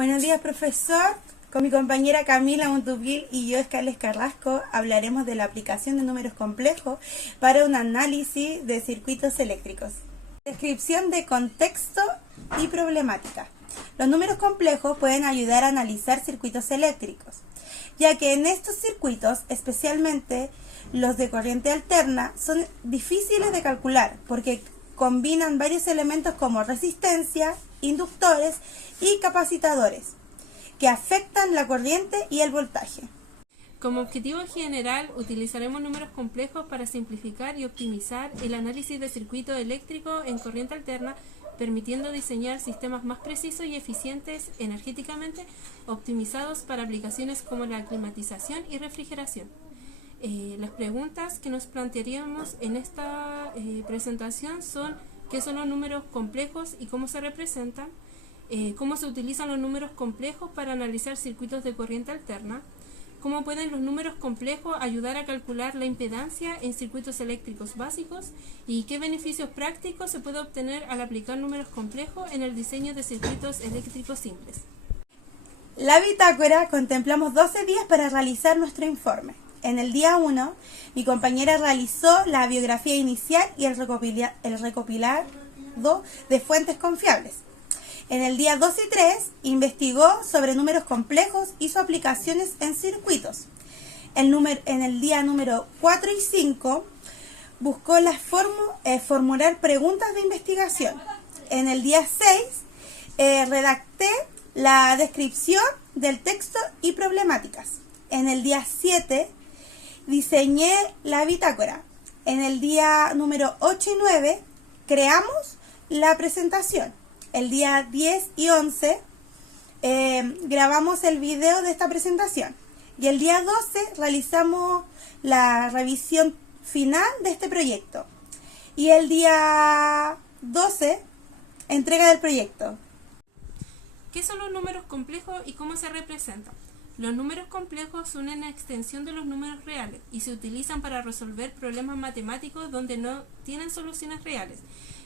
Buenos días, profesor. Con mi compañera Camila Montupil y yo, Escales Carrasco, hablaremos de la aplicación de números complejos para un análisis de circuitos eléctricos. Descripción de contexto y problemática. Los números complejos pueden ayudar a analizar circuitos eléctricos, ya que en estos circuitos, especialmente los de corriente alterna, son difíciles de calcular porque combinan varios elementos como resistencia, inductores y capacitadores, que afectan la corriente y el voltaje. Como objetivo general, utilizaremos números complejos para simplificar y optimizar el análisis de circuito eléctrico en corriente alterna, permitiendo diseñar sistemas más precisos y eficientes energéticamente, optimizados para aplicaciones como la climatización y refrigeración. Las preguntas que nos plantearíamos en esta presentación son: ¿qué son los números complejos y cómo se representan? ¿Cómo se utilizan los números complejos para analizar circuitos de corriente alterna? ¿Cómo pueden los números complejos ayudar a calcular la impedancia en circuitos eléctricos básicos? ¿Y qué beneficios prácticos se puede obtener al aplicar números complejos en el diseño de circuitos eléctricos simples? La bitácora: contemplamos 12 días para realizar nuestro informe. En el día 1, mi compañera realizó la biografía inicial y el recopilado de fuentes confiables. En el día 2 y 3, investigó sobre números complejos y sus aplicaciones en circuitos. En el día número 4 y 5, buscó formular preguntas de investigación. En el día 6, redacté la descripción del texto y problemáticas. En el día 7, diseñé la bitácora. En el día número 8 y 9, creamos la presentación. El día 10 y 11 grabamos el video de esta presentación. Y el día 12 realizamos la revisión final de este proyecto. Y el día 12, entrega del proyecto. ¿Qué son los números complejos y cómo se representan? Los números complejos son una extensión de los números reales y se utilizan para resolver problemas matemáticos donde no tienen soluciones reales.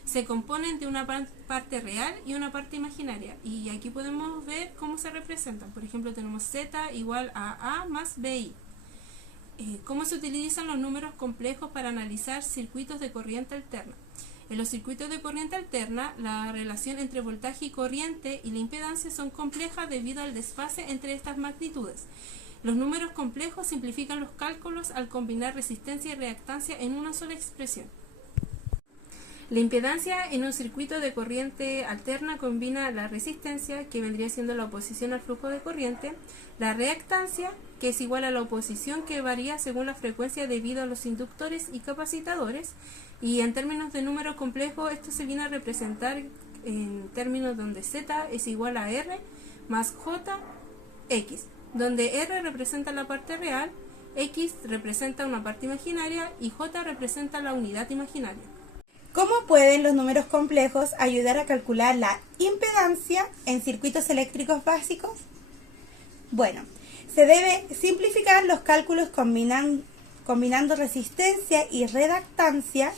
Se componen de una parte real y una parte imaginaria, y aquí podemos ver cómo se representan. Por ejemplo, tenemos z igual a a más bi. ¿Cómo se utilizan los números complejos para analizar circuitos de corriente alterna? En los circuitos de corriente alterna, la relación entre voltaje y corriente y la impedancia son complejas debido al desfase entre estas magnitudes. Los números complejos simplifican los cálculos al combinar resistencia y reactancia en una sola expresión. La impedancia en un circuito de corriente alterna combina la resistencia, que vendría siendo la oposición al flujo de corriente, la reactancia, que es igual a la oposición que varía según la frecuencia debido a los inductores y capacitadores, y en términos de números complejos esto se viene a representar en términos donde z es igual a r más j x, donde r representa la parte real, x representa una parte imaginaria y j representa la unidad imaginaria. ¿Cómo pueden los números complejos ayudar a calcular la impedancia en circuitos eléctricos básicos? Bueno, se debe simplificar los cálculos combinando resistencia y reactancia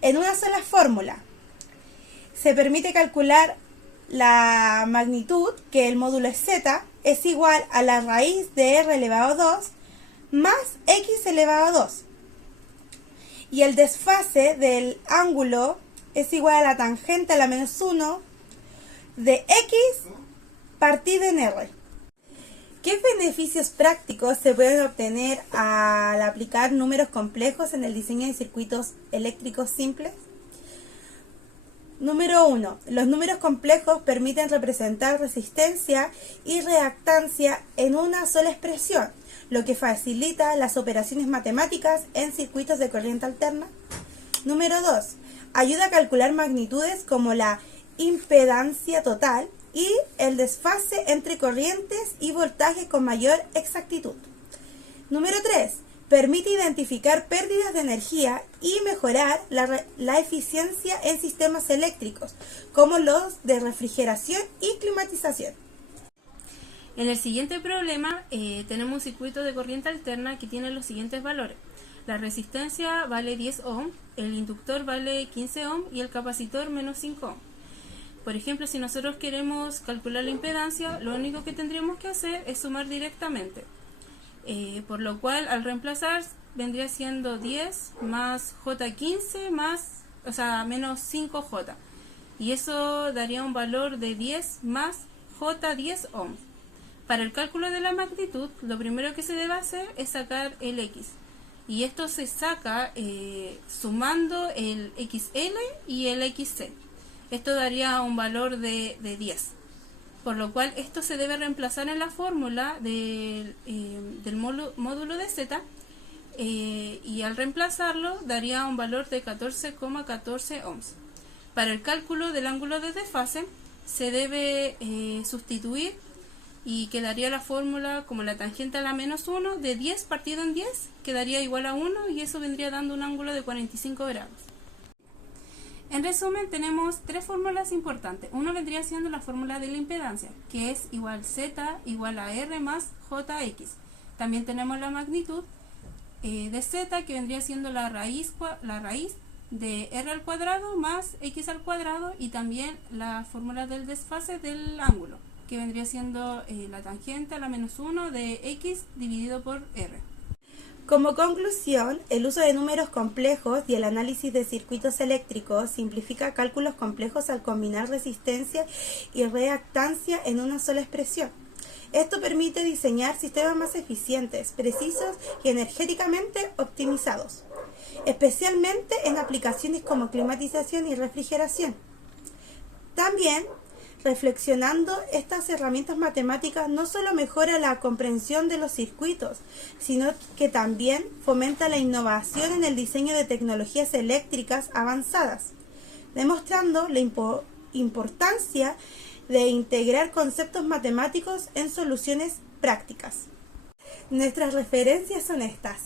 en una sola fórmula. Se permite calcular la magnitud, que el módulo es z, es igual a la raíz de r elevado a 2 más x elevado a 2. Y el desfase del ángulo es igual a la tangente a la menos 1 de x partida en r. ¿Qué beneficios prácticos se pueden obtener al aplicar números complejos en el diseño de circuitos eléctricos simples? Número 1. Los números complejos permiten representar resistencia y reactancia en una sola expresión, lo que facilita las operaciones matemáticas en circuitos de corriente alterna. Número 2. Ayuda a calcular magnitudes como la impedancia total y el desfase entre corrientes y voltajes con mayor exactitud. Número 3. Permite identificar pérdidas de energía y mejorar la eficiencia en sistemas eléctricos, como los de refrigeración y climatización. En el siguiente problema tenemos un circuito de corriente alterna que tiene los siguientes valores. La resistencia vale 10 ohm, el inductor vale 15 ohm y el capacitor menos 5 ohm. Por ejemplo, si nosotros queremos calcular la impedancia, lo único que tendríamos que hacer es sumar directamente. Por lo cual, al reemplazar, vendría siendo 10 más J15 menos 5J. Y eso daría un valor de 10 más J10 ohms. Para el cálculo de la magnitud, lo primero que se debe hacer es sacar el X. Y esto se saca sumando el XL y el XC. Esto daría un valor de 10. Por lo cual esto se debe reemplazar en la fórmula del módulo de Z. Y al reemplazarlo daría un valor de 14,14 ohms. Para el cálculo del ángulo de desfase se debe sustituir y quedaría la fórmula como la tangente a la menos 1 de 10 partido en 10 quedaría igual a 1 y eso vendría dando un ángulo de 45 grados. En resumen, tenemos tres fórmulas importantes. Uno vendría siendo la fórmula de la impedancia, que es igual Z igual a R más JX. También tenemos la magnitud de Z, que vendría siendo la raíz de R al cuadrado más X al cuadrado, y también la fórmula del desfase del ángulo, que vendría siendo la tangente a la menos 1 de X dividido por R. Como conclusión, el uso de números complejos y el análisis de circuitos eléctricos simplifica cálculos complejos al combinar resistencia y reactancia en una sola expresión. Esto permite diseñar sistemas más eficientes, precisos y energéticamente optimizados, especialmente en aplicaciones como climatización y refrigeración. También, reflexionando, estas herramientas matemáticas no solo mejoran la comprensión de los circuitos, sino que también fomenta la innovación en el diseño de tecnologías eléctricas avanzadas, demostrando la importancia de integrar conceptos matemáticos en soluciones prácticas. Nuestras referencias son estas.